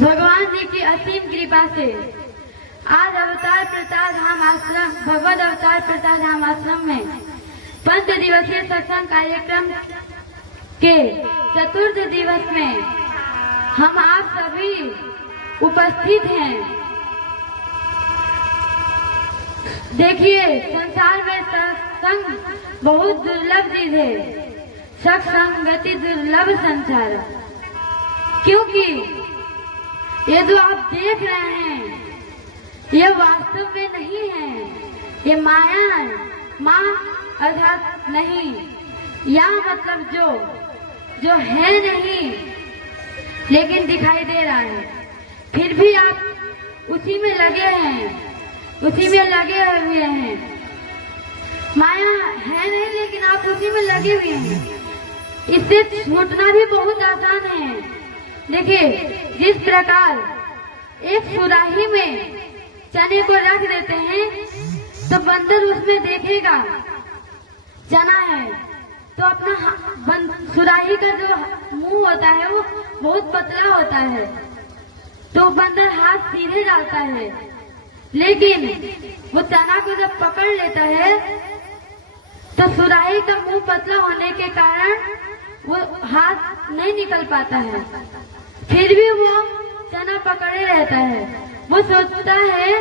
भगवान जी की असीम कृपा से आज अवतार प्रसाद धाम आश्रम भगवत अवतार प्रसाद धाम आश्रम में 5 दिवसीय सत्संग कार्यक्रम के चतुर्थ दिवस में हम आप सभी उपस्थित हैं। देखिए, संसार में सत्संग बहुत दुर्लभ चीज है। सत्संगति दुर्लभ संसार, क्योंकि ये जो आप देख रहे हैं ये वास्तव में नहीं है, ये माया है। माँ अर्थात नहीं, या मतलब जो है नहीं लेकिन दिखाई दे रहा है, फिर भी आप उसी में लगे हैं, उसी में लगे हुए हैं। माया है नहीं लेकिन आप उसी में लगे हुए हैं। इससे छूटना भी बहुत आसान है। देखिए, जिस प्रकार एक सुराही में चने को रख देते हैं तो बंदर उसमें देखेगा चना है, तो अपना सुराही का जो मुंह होता है वो बहुत पतला होता है, तो बंदर हाथ सीधे डालता है। लेकिन वो चना को जब पकड़ लेता है तो सुराही का मुंह पतला होने के कारण वो हाथ नहीं निकल पाता है, फिर भी वो चना पकड़े रहता है। वो सोचता है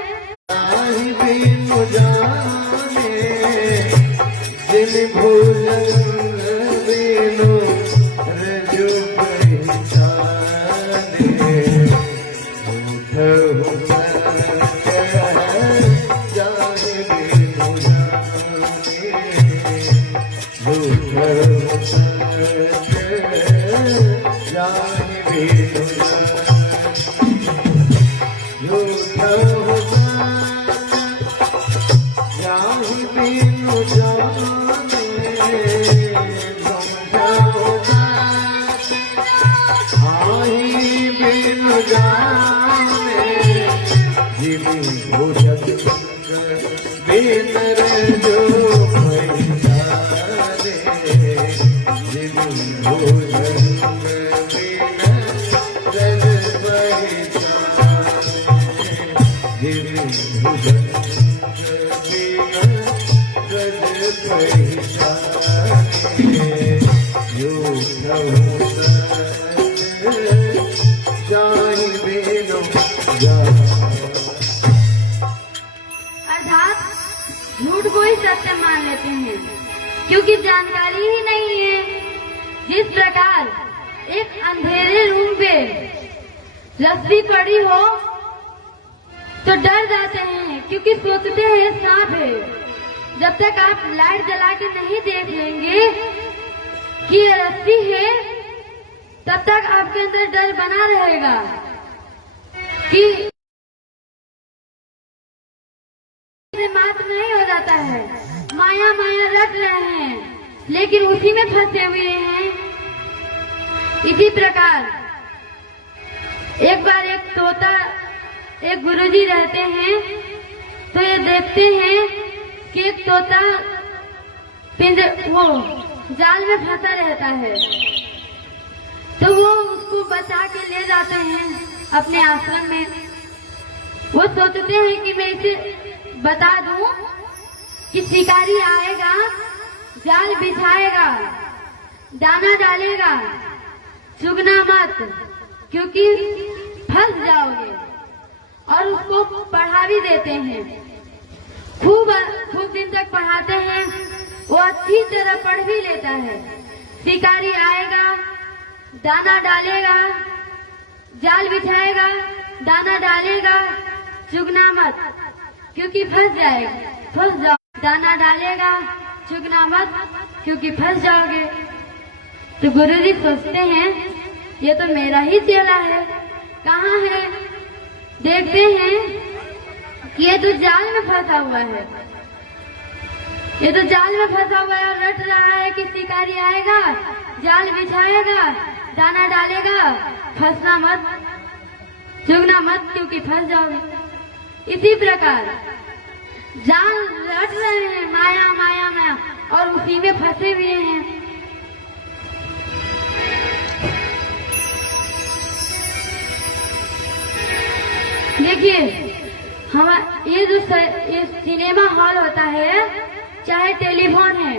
अर्थात झूठ को ही सत्य मान लेते हैं, क्योंकि जानकारी ही नहीं है। जिस प्रकार एक अंधेरे रूम पे रस्सी पड़ी हो तो डर जाते हैं, क्योंकि सोचते हैं सांप है। जब तक आप लाइट जला के नहीं देख लेंगे कि ये रस्सी है, तब तक आपके अंदर डर बना रहेगा कि मात नहीं हो जाता है। माया माया रट रहे हैं लेकिन उसी में फंसे हुए हैं। इसी प्रकार एक बार एक तोता, एक गुरुजी रहते हैं, तो ये देखते हैं कि एक तोता वो जाल में फंसा रहता है, तो वो उसको बचा के ले जाते हैं अपने आश्रम में। वो सोचते हैं कि मैं इसे बता दूं कि शिकारी आएगा, जाल बिछाएगा, दाना डालेगा, चुगना मत क्योंकि फंस जाओगे, और उसको पढ़ा भी देते हैं। खूब दिन तक पढ़ाते हैं, वो अच्छी तरह पढ़ भी लेता है। शिकारी आएगा, दाना डालेगा, जाल बिछाएगा, दाना डालेगा, चुगना मत क्योंकि फंस जाओ, दाना डालेगा, चुगना मत क्योंकि फंस जाओगे। तो गुरुजी सोचते हैं ये तो मेरा ही चेला है, कहाँ है? देखते हैं कि ये तो जाल में फंसा हुआ है, ये तो जाल में फंसा हुआ है और रट रहा है कि शिकारी आएगा, जाल बिछाएगा, दाना डालेगा, फंसना मत, चुगना मत क्योंकि फंस जाओगे। इसी प्रकार जाल रट रहे हैं, माया माया माया, और उसी में फंसे हुए हैं। देखिए ये जो ये सिनेमा हॉल होता है, चाहे टेलीफोन है,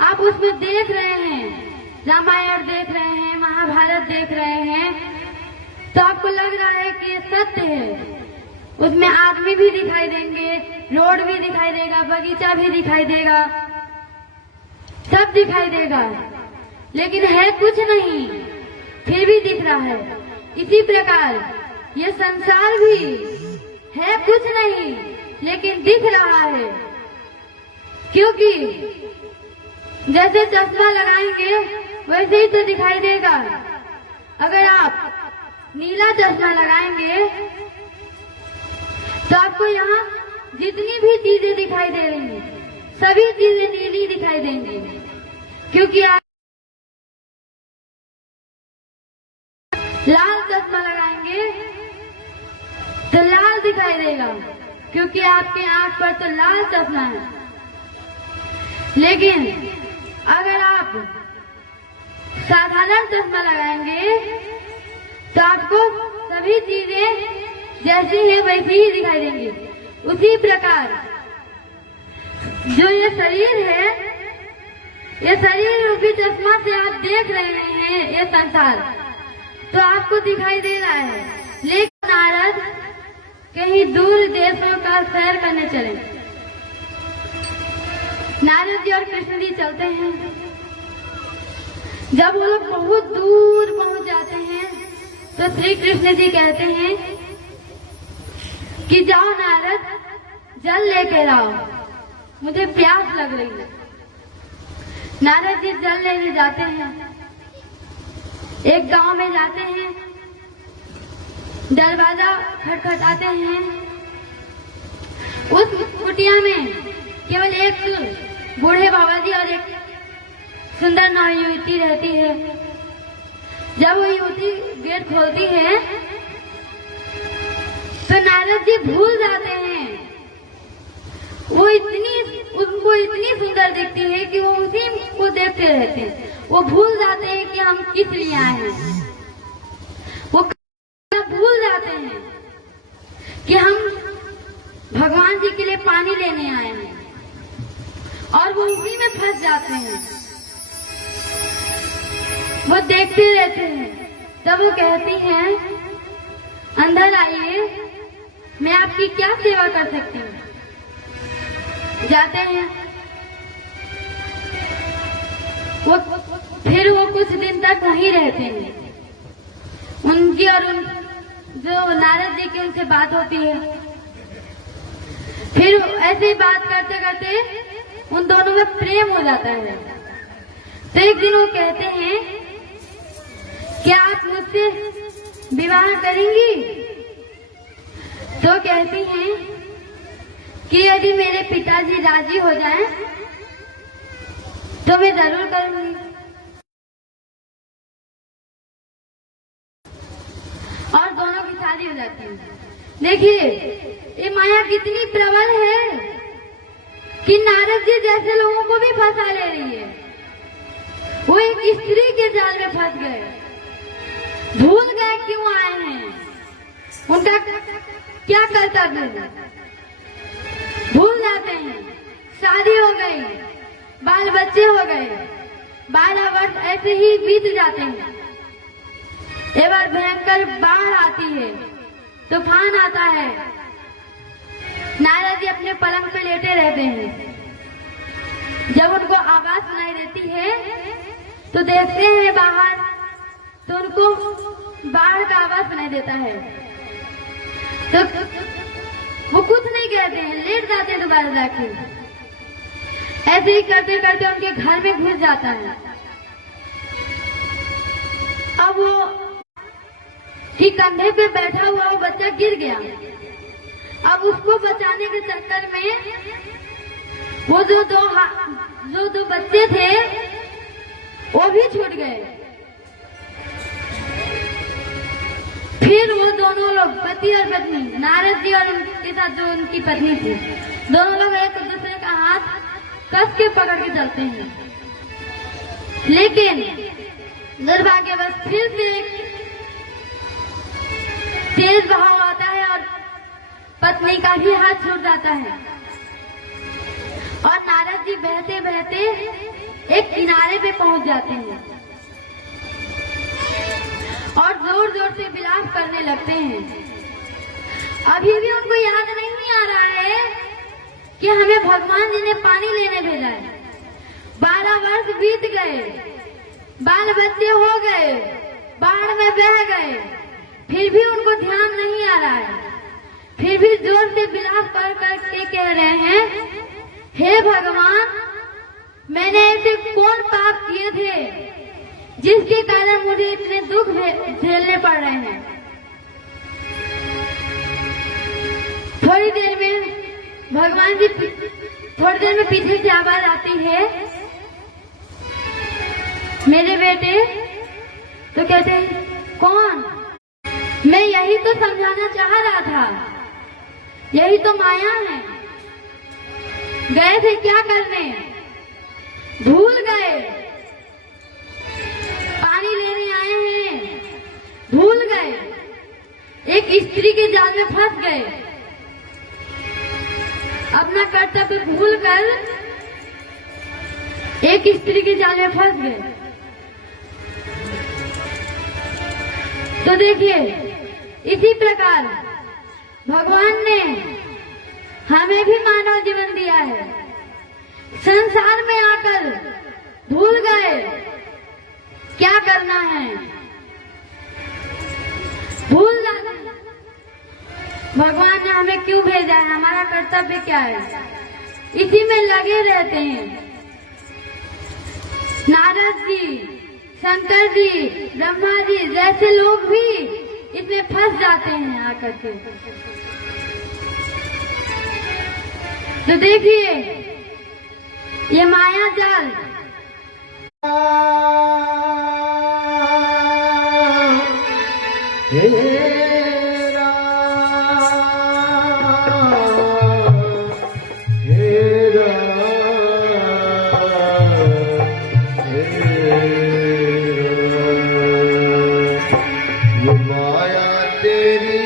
आप उसमें देख रहे हैं, रामायण देख रहे हैं, महाभारत देख रहे हैं, तो आपको लग रहा है कि ये सत्य है। उसमें आदमी भी दिखाई देंगे, रोड भी दिखाई देगा, बगीचा भी दिखाई देगा, सब दिखाई देगा, लेकिन है कुछ नहीं, फिर भी दिख रहा है। इसी प्रकार ये संसार भी है कुछ नहीं, लेकिन दिख रहा है, क्योंकि जैसे चश्मा लगाएंगे वैसे ही तो दिखाई देगा। अगर आप नीला चश्मा लगाएंगे तो आपको यहाँ जितनी भी चीजें दिखाई दे रही हैं, सभी चीजें नीली दिखाई देंगी, क्योंकि आप लाल चश्मा लगाएंगे तो लाल दिखाई देगा, क्योंकि आपके आंख पर तो लाल चश्मा है। लेकिन अगर आप साधारण चश्मा लगाएंगे तो आपको सभी चीजें जैसी है वैसी ही दिखाई देंगी। उसी प्रकार जो ये शरीर है, ये शरीर रूपी चश्मा से आप देख रहे हैं ये संसार, तो आपको दिखाई दे रहा है। लेकिन नारद कहीं दूर देशों का सैर करने चले। नारद जी और कृष्ण जी चलते हैं। जब वो लोग बहुत दूर पहुंच जाते हैं तो श्री कृष्ण जी कहते हैं कि जाओ नारद, जल लेकर आओ, मुझे प्यास लग रही है। नारद जी जल लेने जाते हैं। एक गांव में जाते हैं, दरवाजा खटखटाते हैं। उस कुटिया में केवल एक बूढ़े बाबा जी और एक सुंदर नव युवती रहती है। जब वो युवती गेट खोलती है तो नारद जी भूल जाते हैं। उनको इतनी सुंदर दिखती है कि वो उसी को देखते रहते हैं। वो भूल जाते हैं कि हम किस लिए आए हैं। वो भूल जाते हैं कि हम भगवान जी के लिए पानी लेने आए हैं, और वो उसी में फंस जाते हैं। वो देखते रहते हैं। तब वो कहती हैं, अंदर आइए, मैं आपकी क्या सेवा कर सकती हूँ। जाते हैं। फिर वो कुछ दिन तक वहीं रहते हैं। उनकी और जो नारद जी की उनसे बात होती है। फिर ऐसे ही बात करते करते उन दोनों में प्रेम हो जाता है। तो एक दिन वो कहते हैं, क्या आप मुझसे विवाह करेंगी? तो कहती हैं कि यदि मेरे पिताजी राजी हो जाएं तो मैं जरूर करूंगी। और दोनों की शादी हो जाती है। देखिए ये माया कितनी प्रबल है कि नारद जी जैसे लोगों को भी फंसा ले रही है। वो एक स्त्री के जाल में फंस गए, भूल गए क्यों आए हैं, उनका क्या कर्तव्य है, भूल जाते हैं। शादी हो गई, बाल बच्चे हो गए, 12 वर्ष ऐसे ही बीत जाते हैं। एक बार भयंकर बाढ़ आती है, तूफान आता है। नारद जी अपने पलंग पे लेटे रहते हैं। जब उनको आवाज सुनाई देती है तो देखते हैं बाहर, तो उनको बाढ़ का आवाज सुनाई देता है। तो वो कुछ नहीं कहते हैं, लेट जाते हैं दोबारा जाके। ऐसे ही करते करते उनके घर में घुस जाता है। अब वो कि कंधे पे बैठा हुआ वो बच्चा गिर गया। अब उसको बचाने के चक्कर में वो जो दो बच्चे थे वो भी छूट गए। फिर वो दोनों लोग पति और पत्नी, नारद जी और उनके साथ जो उनकी पत्नी थी, दोनों लोग एक दूसरे का हाथ कस के पकड़ के चलते हैं। लेकिन दुर्भाग्यवश फिर से तेज बहाव आता है और पत्नी का भी हाथ छूट जाता है और नारद जी बहते बहते एक किनारे पे पहुंच जाते हैं और जोर जोर से विलाप करने लगते हैं। अभी भी उनको याद नहीं आ रहा है कि हमें भगवान जी ने पानी लेने भेजा है। 12 वर्ष बीत गए, बाल बच्चे हो गए, बाढ़ में बह गए, फिर भी उनको ध्यान नहीं आ रहा है। फिर भी जोर से विलाप कर करके कह रहे हैं, हे भगवान, मैंने ऐसे कौन पाप किए थे जिसके कारण मुझे इतने दुख झेलने पड़ रहे हैं। थोड़ी देर में पीछे से आवाज आती है, मेरे बेटे। तो कहते हैं, कौन? मैं यही तो समझाना चाह रहा था, यही तो माया है। गए थे क्या करने, भूल गए। पानी लेने आए हैं, भूल गए। एक स्त्री के जाल में फंस गए, अपना कर्तव्य भूल कर एक स्त्री के जाल में फंस गए। तो देखिए, इसी प्रकार भगवान ने हमें भी मानव जीवन दिया है। संसार में आकर भूल गए क्या करना है, भूल जाना। भगवान ने हमें क्यों भेजा है, हमारा कर्तव्य क्या है, इसी में लगे रहते हैं। नारद जी, शंकर जी, ब्रह्मा जी जैसे लोग भी इसमें फंस जाते हैं आकर के। तो देखिए, ये माया जाल माया तेरी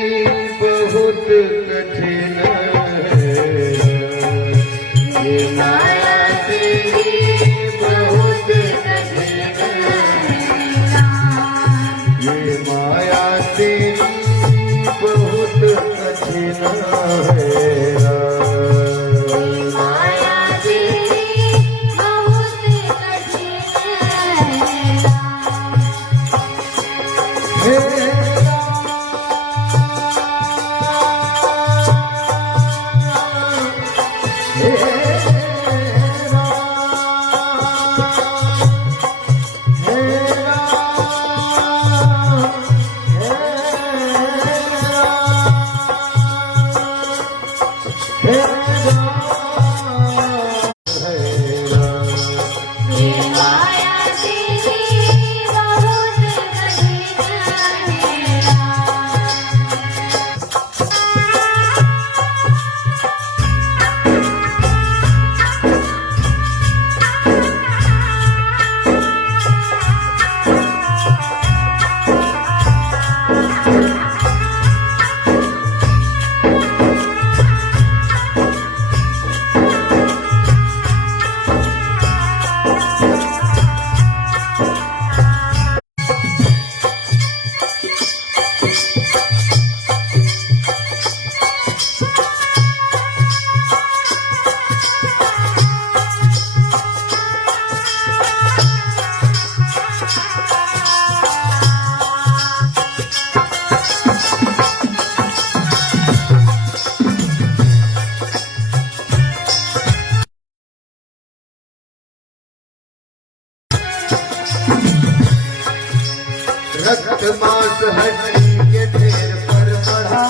रक्त मांस हड्डी के ढेर पर पड़ा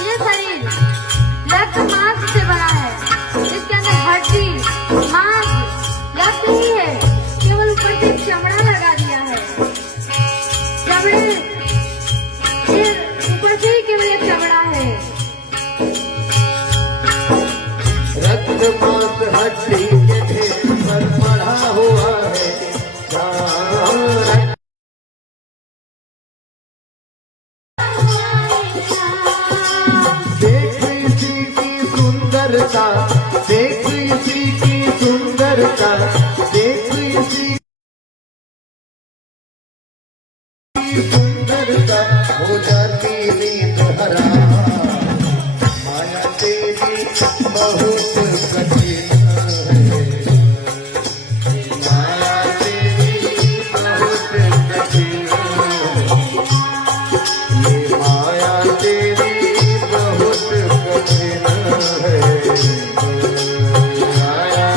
ये शरीर रक्त मांस से बना है। इसके अंदर हड्डी मांस रक्त ही है, केवल ऊपर से चमड़ा लगा दिया है। चमड़े ये ऊपर से ही केवल एक चमड़ा है। रक्त मांस हड्डी के ढेर पर पड़ा हुआ है। देख इसी की सुंदरता, देख इसी की सुंदरता, देख इसी की सुंदरता, हो जाती नींद हराम। माया तेरी बहुत कठिन है, माया तेरी बहुत कठिन है, ये माया तेरी बहुत कठिन है। माया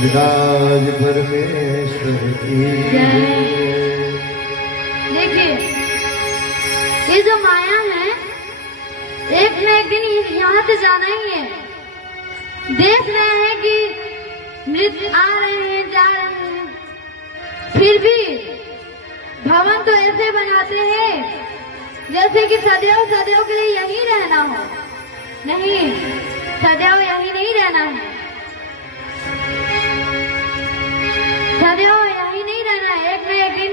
राज परमेश्वर की देखिए, ये जो माया है, एक न एक दिन यहाँ से जाना ही है। देख रहे हैं कि मृत आ रहे हैं, जा रहे हैं, फिर भी भवन तो ऐसे बनाते हैं जैसे कि सदैव सदैव के लिए यहीं रहना हो। नहीं, सदैव यहीं नहीं रहना है, सदैव यहीं नहीं रहना है। एक न एक दिन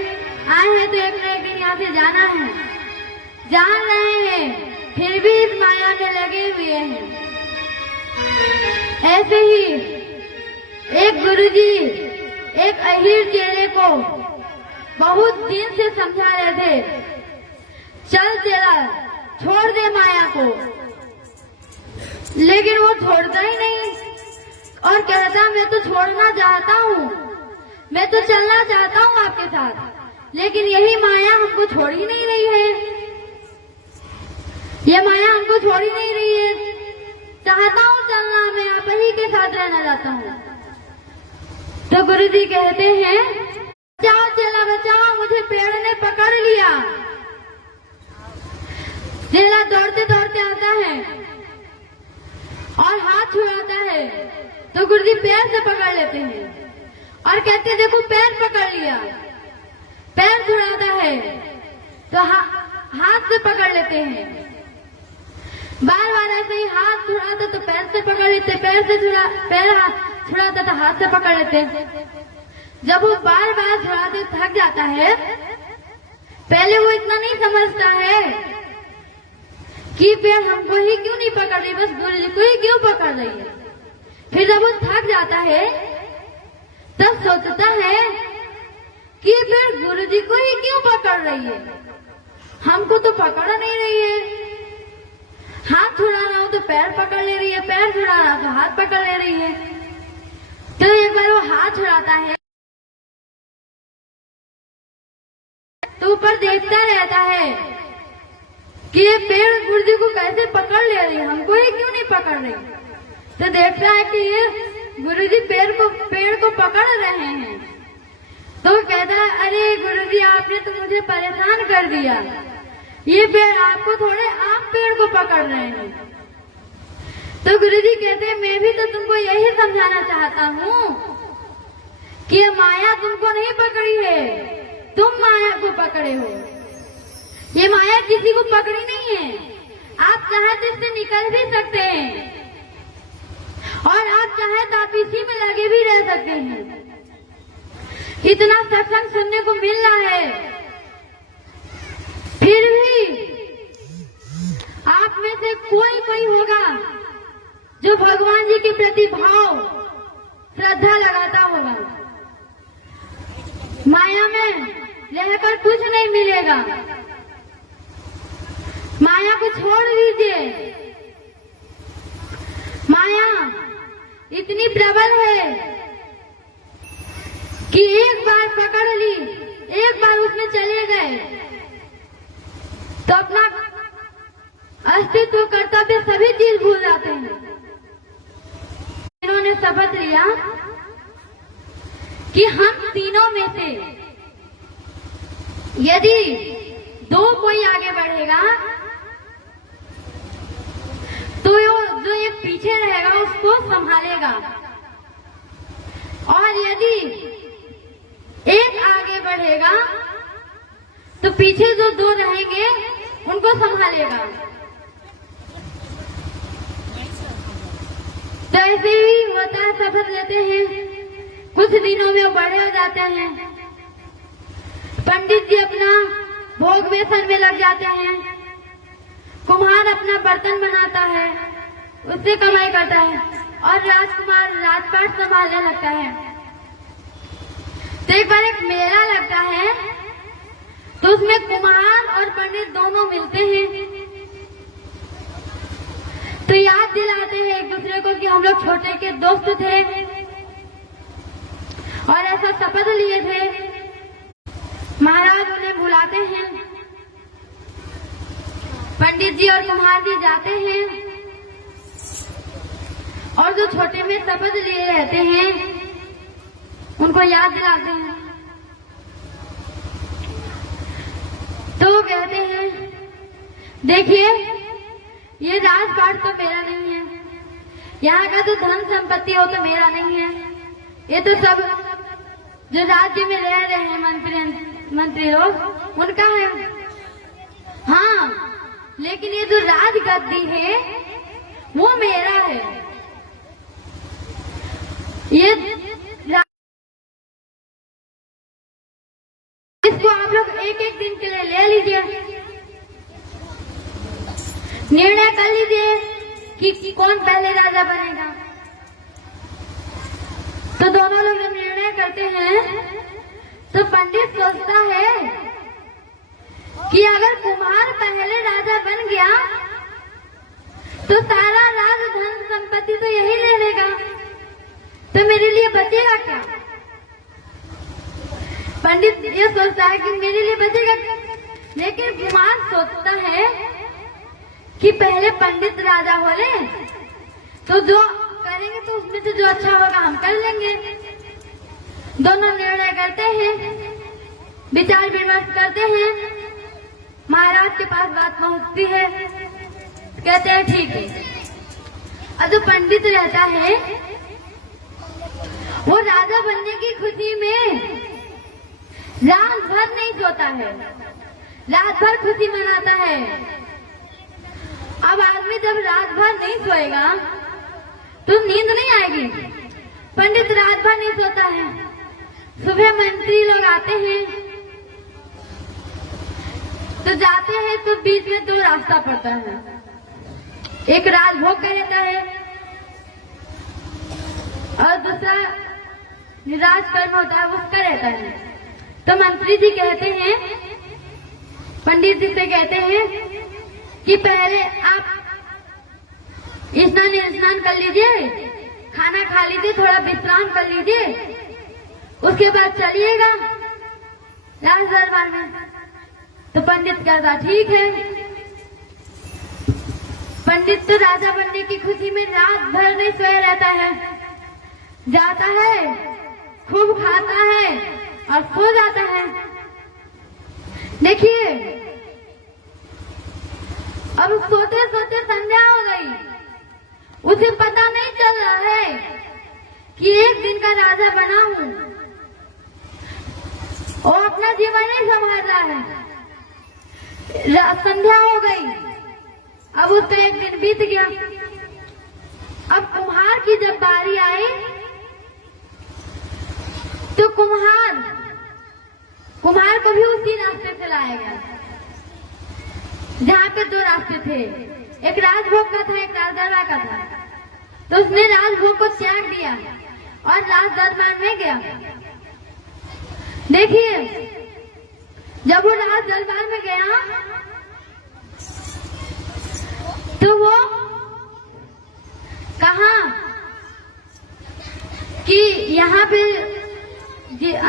आए हैं तो एक न एक दिन यहाँ से जाना है। जान रहे हैं, फिर भी इस माया में लगे हुए हैं। ऐसे ही एक गुरुजी एक अहीर चेले को बहुत दिन से समझा रहे थे, चल चला छोड़ दे माया को, लेकिन वो छोड़ता ही नहीं और कहता मैं तो छोड़ना चाहता हूँ, मैं तो चलना चाहता हूँ आपके साथ, लेकिन यही माया हमको छोड़ ही नहीं रही है। ये माया हमको छोड़ ही नहीं रही है। चाहता हूँ चलना, मैं आप ही के साथ रहना चाहता हूँ। तो गुरुजी कहते हैं, बचाओ चेला बचाओ, मुझे पेड़ ने पकड़ लिया। चेला दौड़ते दौड़ते आता है और हाथ छुड़ाता है, तो गुरुजी पैर से पकड़ लेते हैं और कहते हैं देखो पैर पकड़ लिया। पैर छुड़ाता है तो हाथ से पकड़ लेते हैं। बार बार ऐसे ही हाथ छुड़ाता तो पैर से पकड़ लेते, पैर छुड़ाता तो हाथ से पकड़ लेते। जब वो बार बार छुड़ाते थक जाता है, पहले वो इतना नहीं समझता है कि पैर हमको ही क्यों नहीं पकड़ रही, बस गुरुजी को ही क्यों पकड़ रही है। फिर जब वो थक जाता है तब सोचता है कि फिर गुरुजी को ही क्यों पकड़ रही है, हमको तो पकड़ नहीं रही है। हाथ छुड़ा रहा हूं तो पैर पकड़ ले रही है, पैर छुड़ा रहा तो हाथ पकड़ ले रही है। तो एक बार वो हाथ छुड़ाता है तो ऊपर देखता रहता है कि ये पेड़ गुरुजी को कैसे पकड़ ले रही है, हमको ही क्यों नहीं पकड़ रही। तो देखता है कि ये गुरुजी पेड़ को पकड़ रहे हैं। तो कहता है, अरे गुरुजी आपने तो मुझे परेशान कर दिया, ये पेड़ आपको थोड़े आम पेड़ को पकड़ रहे हैं। तो गुरुजी कहते हैं, मैं भी तो तुमको यही समझाना चाहता हूँ कि ये माया तुमको नहीं पकड़ी है, तुम माया को पकड़े हो। ये माया किसी को पकड़ी नहीं है। आप चाहे तो इससे निकल भी सकते हैं और आप चाहे तो आप इसी में लगे भी रह सकते हैं। इतना सत्संग सुनने को मिल रहा है, फिर भी आप में से कोई होगा जो भगवान जी के प्रति भाव श्रद्धा लगाता होगा। माया में रहकर कुछ नहीं मिलेगा, माया को छोड़ दीजिए। माया इतनी प्रबल है कि एक बार पकड़ ली, एक बार उसमें चले गए तो अपना अस्तित्व कर्तव्य सभी चीज भूल जाते हैं। इन्होंने शपथ लिया कि हम तीनों में से यदि दो कोई आगे बढ़ेगा तो जो एक पीछे रहेगा उसको संभालेगा, और यदि एक आगे बढ़ेगा तो पीछे जो दो रहेंगे उनको संभालेगा। तो ऐसे ही होता है, शपथ लेते हैं, कुछ दिनों में वो बड़े हो जाते हैं। पंडित जी अपना भोग बेसन में लग जाते हैं, कुम्हार अपना बर्तन बनाता है, उससे कमाई करता है, और राजकुमार राजपाट संभालने लगता है। तो एक बार एक मेला लगता है तो उसमें कुम्हार और पंडित दोनों मिलते हैं। तो याद दिलाते हैं एक दूसरे को कि हम लोग छोटे के दोस्त थे और ऐसा शपथ लिए थे। महाराज उन्हें बुलाते हैं, पंडित जी और कुम्हार जी जाते हैं और जो छोटे में शपथ लिए रहते हैं उनको याद दिलाते हैं। तो कहते हैं देखिए ये राजपाट तो मेरा नहीं है, यहाँ का जो धन संपत्ति हो तो मेरा नहीं है, ये तो सब जो राज्य में रह रहे हैं मंत्री लोग उनका है। हाँ लेकिन ये जो राजगद्दी है वो मेरा है। ये इसको आप लोग एक एक दिन के लिए ले लीजिए, निर्णय कर लीजिए कि कौन पहले राजा बनेगा। तो दोनों लोग जब निर्णय करते हैं तो पंडित सोचता है कि अगर कुम्हार पहले राजा बन गया तो सारा राज धन संपत्ति तो यही ले लेगा, तो मेरे लिए बचेगा क्या? पंडित ये सोचता है कि मेरे लिए बचेगा क्या, लेकिन कुम्हार सोचता है कि पहले पंडित राजा हो ले तो जो करेंगे तो उसमें से जो अच्छा होगा हम कर लेंगे। दोनों निर्णय करते हैं, विचार विमर्श करते हैं, महाराज के पास बात पहुंचती है, कहते हैं ठीक है। अब जो पंडित रहता है वो राजा बनने की खुशी में रात भर नहीं सोता है, रात भर खुशी मनाता है। अब आदमी जब रात भर नहीं सोएगा तो नींद नहीं आएगी। पंडित रात भर नहीं सोता है। सुबह मंत्री लोग आते हैं तो जाते हैं तो बीच में दो रास्ता पड़ता है, एक राजभोग का रहता है और दूसरा राजकर्म होता है उसका रहता है। तो मंत्री जी कहते हैं, पंडित जी से कहते हैं कि पहले आप स्नान कर लीजिए, खाना खा लीजिए, थोड़ा विश्राम कर लीजिए, उसके बाद चलिएगा राज दरबार में। तो पंडित कहता ठीक है। पंडित तो राजा बनने की खुशी में रात भर नहीं सोया रहता है, जाता है, खूब खाता है और सो जाता है। देखिए अब सोते सोते संध्या हो गई, उसे पता नहीं चल रहा है कि एक दिन का राजा बना हूं, और अपना जीवन नहीं संभाल रहा है। संध्या हो गई, अब उसका एक दिन बीत गया। अब कुम्हार की जब बारी आई तो कुम्हार को भी उसी रास्ते से लाया गया जहाँ पे दो रास्ते थे, एक राजभोग का था, एक राजदरबार का था। तो उसने राजभोग को त्याग दिया और राजदरबार में गया। देखिए जब वो राजदरबार में गया तो वो कहा कि यहाँ पे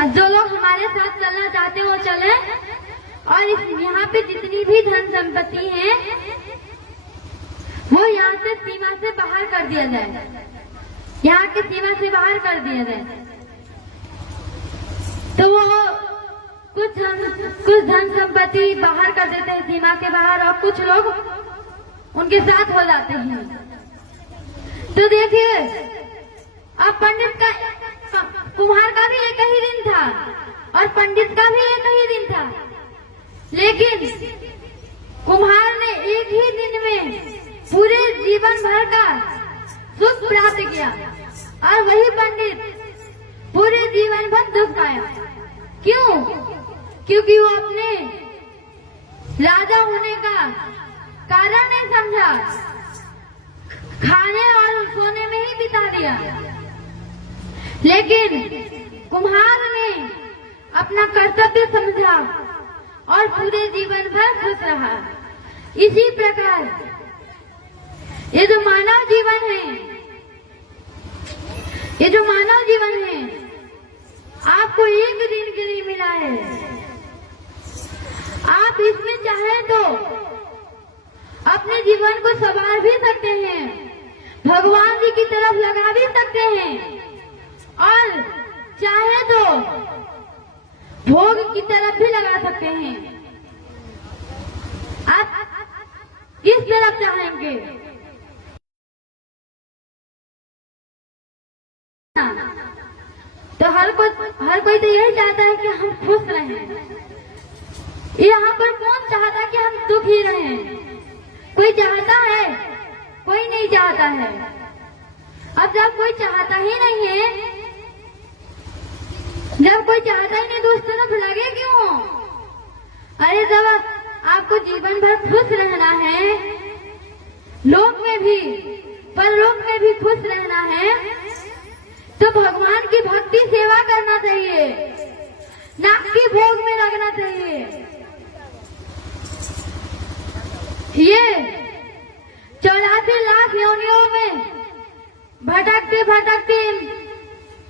जो लोग हमारे साथ चलना चाहते हैं वो चले, और यहाँ पे जितनी भी धन संपत्ति है वो यहाँ से सीमा से बाहर कर दिया जाए, यहाँ की सीमा से बाहर कर दिया जाए। तो वो कुछ धन संपत्ति बाहर कर देते हैं सीमा के बाहर, और कुछ लोग उनके साथ हो जाते हैं। तो देखिए अब पंडित का, कुम्हार का भी एक ही दिन था और पंडित का भी एक ही दिन था, लेकिन कुम्हार ने एक ही दिन में पूरे जीवन भर का सुख प्राप्त किया और वही पंडित पूरे जीवन भर दुख पाया। क्यों? क्योंकि वो अपने राजा होने का कारण नहीं समझा, खाने और सोने में ही बिता दिया। लेकिन कुम्हार ने अपना कर्तव्य समझा और पूरे जीवन भर खुश रहा। इसी प्रकार ये जो मानव जीवन है, ये जो मानव जीवन है आपको एक दिन के लिए मिला है। आप इसमें चाहे तो अपने जीवन को संवार भी सकते हैं, भगवान जी की तरफ लगा भी सकते हैं और चाहे तो भोग की तरफ भी लगा सकते हैं। आप किस तरफ चाहेंगे? तो हर कोई तो यही चाहता है कि हम खुश रहें। यहाँ पर कौन चाहता कि हम दुखी रहें? कोई चाहता है? कोई नहीं चाहता है। अब जब कोई चाहता ही नहीं है, जब कोई चाहता ही नहीं तो उस तरफ लगे क्यों? अरे जब आपको जीवन भर खुश रहना है, लोक में भी परलोक में भी खुश रहना है, तो भगवान की भक्ति सेवा करना चाहिए, नाक की भोग में लगना चाहिए। ये 84 लाख योनियों में भटकते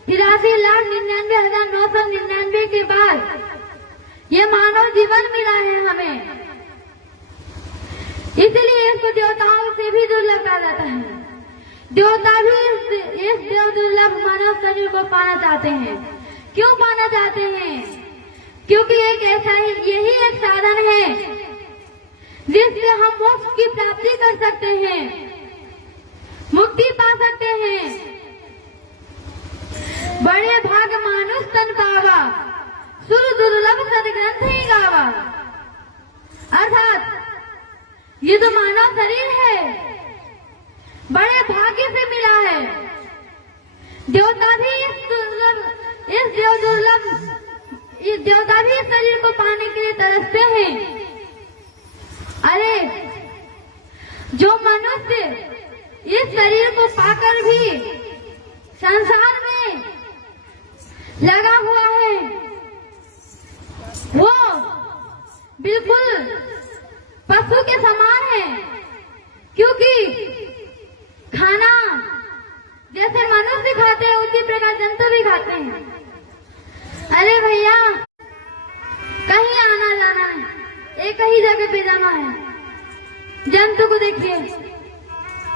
83,99,999 के बाद ये मानव जीवन मिला है हमें, इसलिए इसको देवताओं से भी दुर्लभ कहा जाता है। देवता भी इस देव दुर्लभ मानव शरीर को पाना चाहते हैं। क्यों पाना चाहते हैं? क्योंकि एक ऐसा ही यही एक साधन है जिससे हम मोक्ष की प्राप्ति कर सकते हैं, मुक्ति पा सकते हैं। बड़े भाग मानुष तन पावा, सुर दुर्लभ सदग्रंथ ही गावा। अर्थात ये तो मानव शरीर है, बड़े भाग्य से मिला है। देवता भी इस देवता भी इस शरीर को पाने के लिए तरसते हैं। अरे जो मनुष्य इस शरीर को पाकर भी संसार में लगा हुआ है, वो बिल्कुल पशु के समान है। क्योंकि खाना जैसे मनुष्य खाते हैं उसी प्रकार जंतु भी खाते हैं। अरे भैया, कहीं आना जाना है, एक ही जगह पे जाना है। जंतु को देखिए,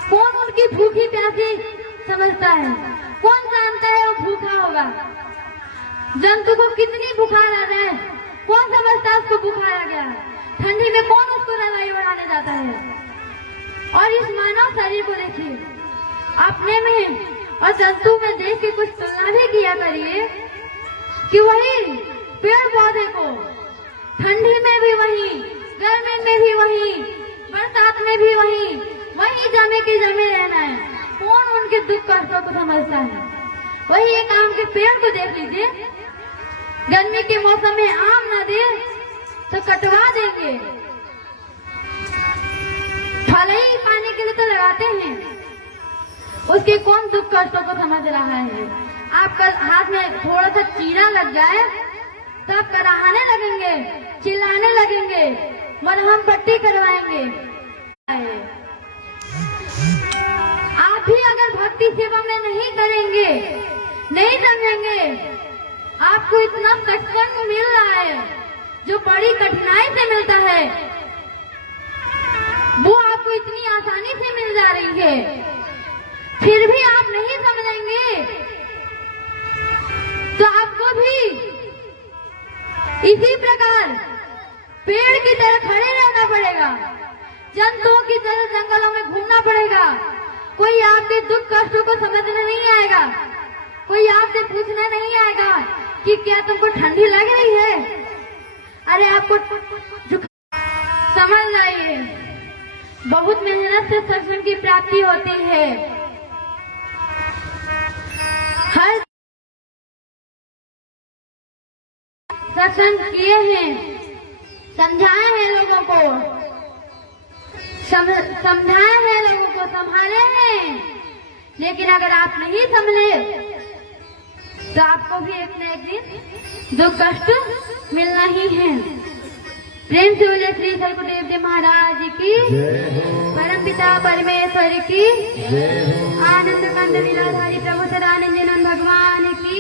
कौन उनकी भूखी प्यासी समझता है? कौन जानता है वो भूखा होगा? जंतु को कितनी बुखार आ जाए, कौन समझता है उसको बुखार आ गया? ठंडी में कौन उसको दवाई बढ़ाने जाता है? और इस मानव शरीर को देखिए, अपने में और जंतु में देख के कुछ तुलना भी किया करिए कि वही पेड़ पौधे को ठंडी में भी वही, गर्मी में भी वही, बरसात में भी वही जमे के जमे रहना है। कौन उनके दुख कष्टों को समझता है? वही एक आम के पेड़ को देख लीजिए, गर्मी के मौसम में आम न दे तो कटवा देंगे, फल ही पाने के लिए तो लगाते हैं। उसके कौन दुख कष्टों को समझ रहा है? आपका हाथ में थोड़ा सा चीरा लग जाए तो आप कराहने लगेंगे, चिल्लाने लगेंगे, मरहम पट्टी करवाएंगे। आप भी अगर भक्ति सेवा में नहीं करेंगे, नहीं समझेंगे, आपको इतना सत्संग मिल रहा है जो बड़ी कठिनाई से मिलता है, वो आपको इतनी आसानी से मिल जा रही है, फिर भी आप नहीं समझेंगे तो आपको भी इसी प्रकार पेड़ की तरह खड़े रहना पड़ेगा, जंतुओं की तरह जंगलों में घूमना पड़ेगा। कोई आपके दुख कष्टों को समझने नहीं आएगा, कोई आपसे पूछने नहीं आएगा कि क्या तुमको ठंडी लग रही है। अरे आपको समझ जाइए, बहुत मेहनत से सत्संग की प्राप्ति होती है। हर सत्संग किए हैं, समझाए हैं लोगों को, समझाए हैं लोगों को, संभाले हैं, लेकिन अगर आप नहीं संभले तो आपको भी एक न एक दिन दुख कष्ट मिलना ही है। प्रेम से बोले श्री सदगुरुदेव जी महाराज की, परम पिता परमेश्वर की, आनंद कंद लीलाधारी प्रभु सदानंद भगवान की।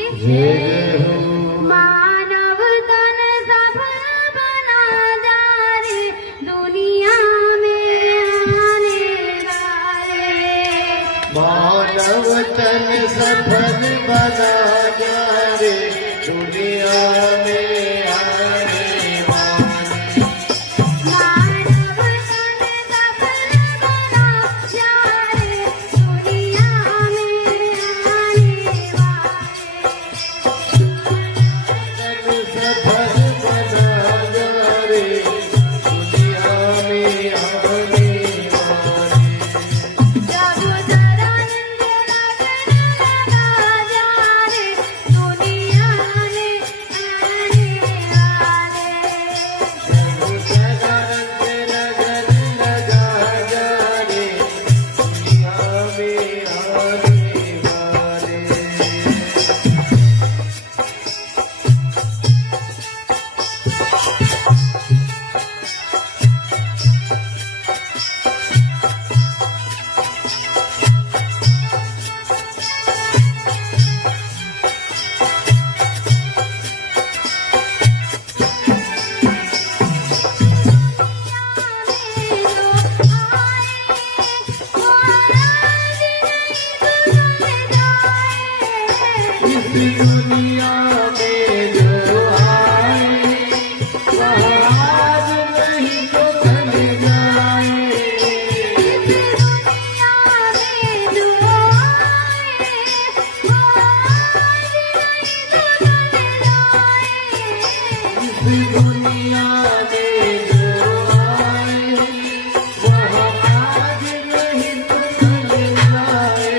मानव तन सब बना जा रे दुनिया में आने वाले, मानव तन सफल बना जा रे दुनिया में आने वाले। मानव तन सफल बना जा रे दुनिया में आने वाले। तन सफल बना जा रे दुनिया में आने वाले। जब जरा लगा जा रे दुनिया में आने दुनिया में जो आए वह आज नहीं तो कल जाए। दुनिया में जो आए वो आज नहीं तो कल जाए। दुनिया में जो आए वह आज नहीं तो कल जाए।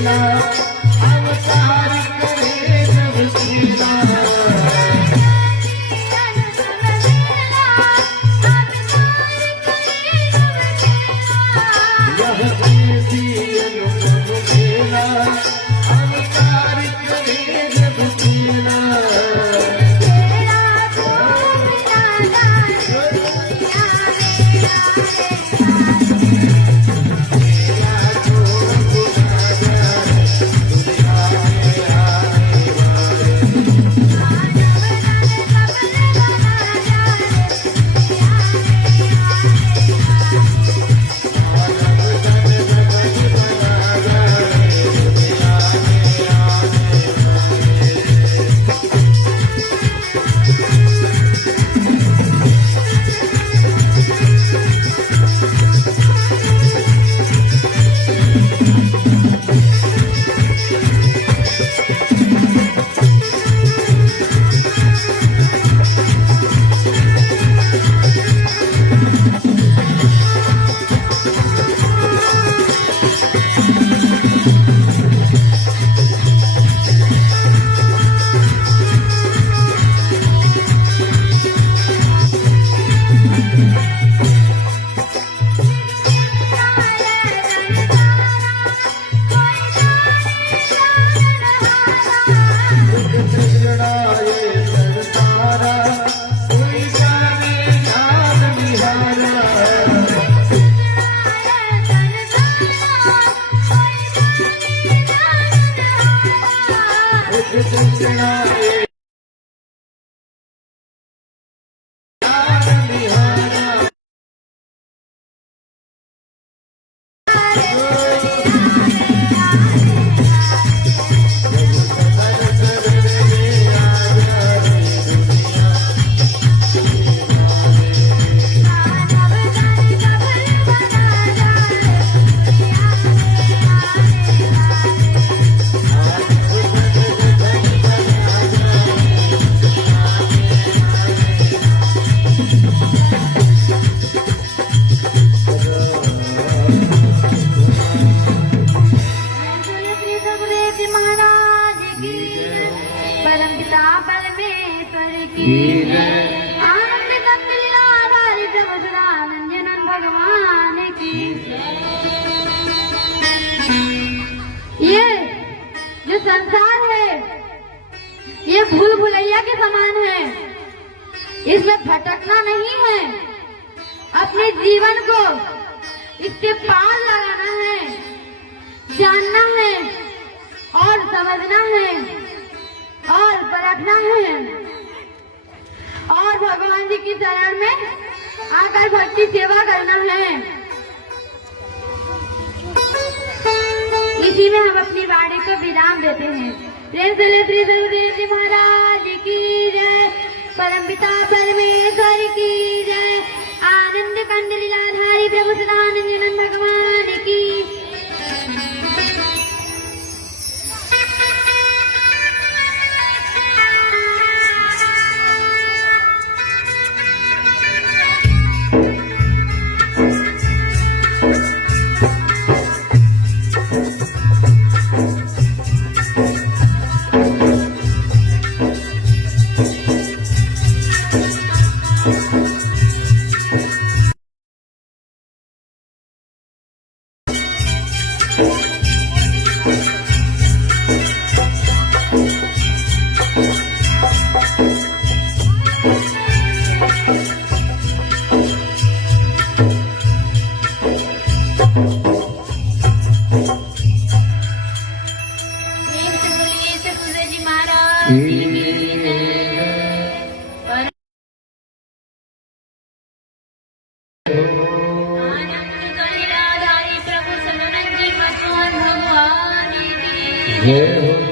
खेला अवतार करे जब खेला आनंद कंद लीलाधारी प्रभु सदानंदन भगवान की। ये जो संसार है ये भूल भुलैया के समान है, इसमें भटकना नहीं है, अपने जीवन को इसके पार लगाना है, जानना है और समझना है और परखना है और भगवान जी की शरण में आकर भक्ति सेवा करना है। इसी में हम अपनी वाणी को विराम देते हैं। प्रेम से ले श्री गुरुदेव जी महाराज की जय, परम पिता परमेश्वर की जय, आनंद कंद लीलाधारी प्रभु सदानंद भगवान की। जय हो।